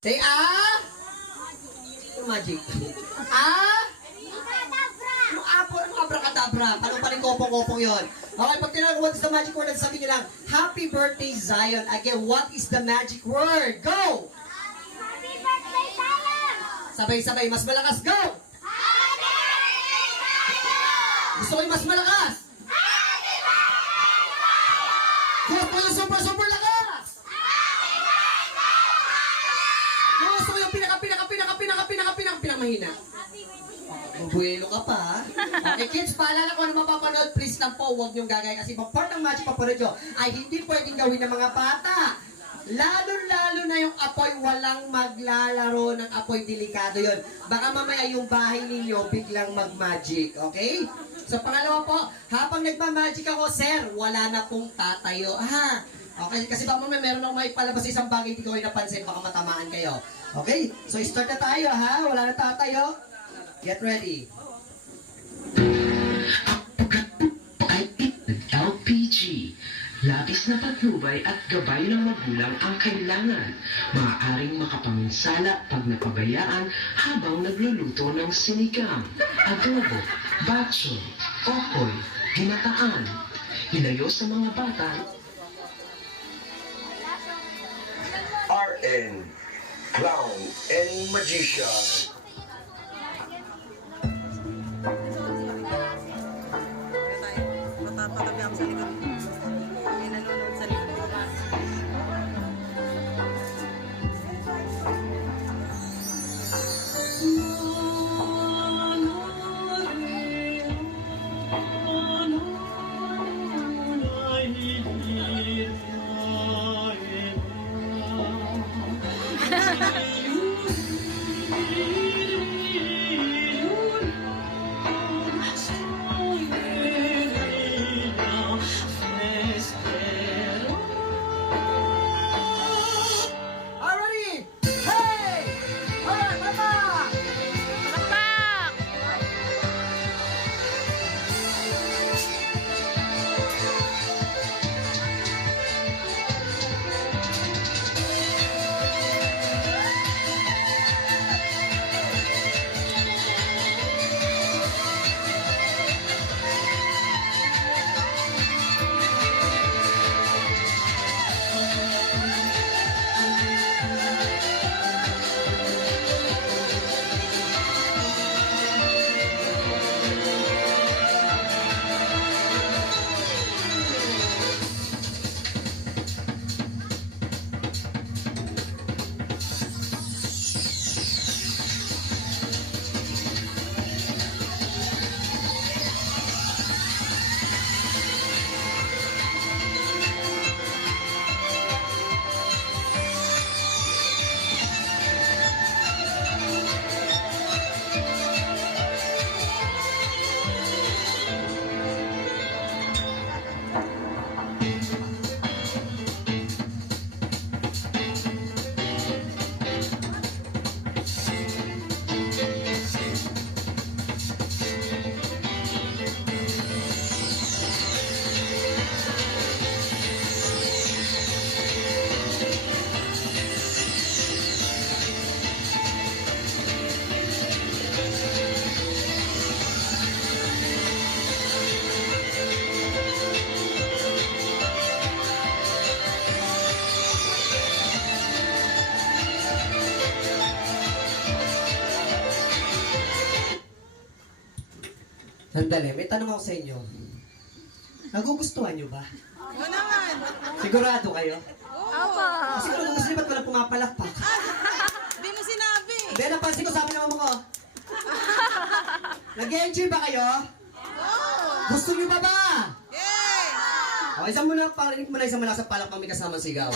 Say magic. Yung abracadabra. Ano pa rin kopong-kopong yun? Okay, pag tinanong what is the magic word, sabihin nyo lang, Happy birthday, Zion. Again, what is the magic word? Go! Happy birthday, Zion! Sabay-sabay, mas malakas. Go! Happy birthday, Zion! Gusto ko yung mas malakas. Happy birthday, Zion! Gusto ko yung super lakas. Happy birthday, Zion! Gusto ko yung pinakamahina. Buwelo ka pa, ha? Okay, kids, paalala ko ano mapapanood, please lang po, huwag niyong gagawin. Kasi pag part ng magic papanood nyo, ay hindi pwedeng gawin ng mga bata. Lalo-lalo na yung apoy, walang maglalaro ng apoy, delikado yon. Baka mamaya yung bahay ninyo biglang mag-magic, okay? So, pangalawa po, habang nagma-magic ako, sir, wala na pong tatayo, ha? Okay, kasi baka mamaya meron akong may palabas sa isang bagay, hindi ko kayo napansin, baka matamaan kayo. Okay, so start na tayo, ha? Wala na tatayo. Get ready. Ang pagkakait ng LPG. Labis na patnubay at gabay ng magulang ang kailangan. Maaaring makapanginsala pag napabayaan habang nagluluto ng sinigang, adobo, batso, okoy, ginataan. Ilayo sa mga bata. RN, Clown and Magician. Matatabi ako sa likod. May nanonood sa likod. Alright! Hey! Alright, mama! Sandali, may tanong ako sa inyo. Nagugustuhan nyo ba? Oo naman. Sigurado kayo? Oo. Kasi kung gusto nyo, ba't walang pumapalakpak? Di mo sinabi. Hindi, napansin ko sabi ng mama ko. Nag-enjoy ba kayo? Oo. Gusto nyo ba ba? Yay! Okay, isang muna, parinig mo na isang malakas sa palakpak may kasamang sigaw.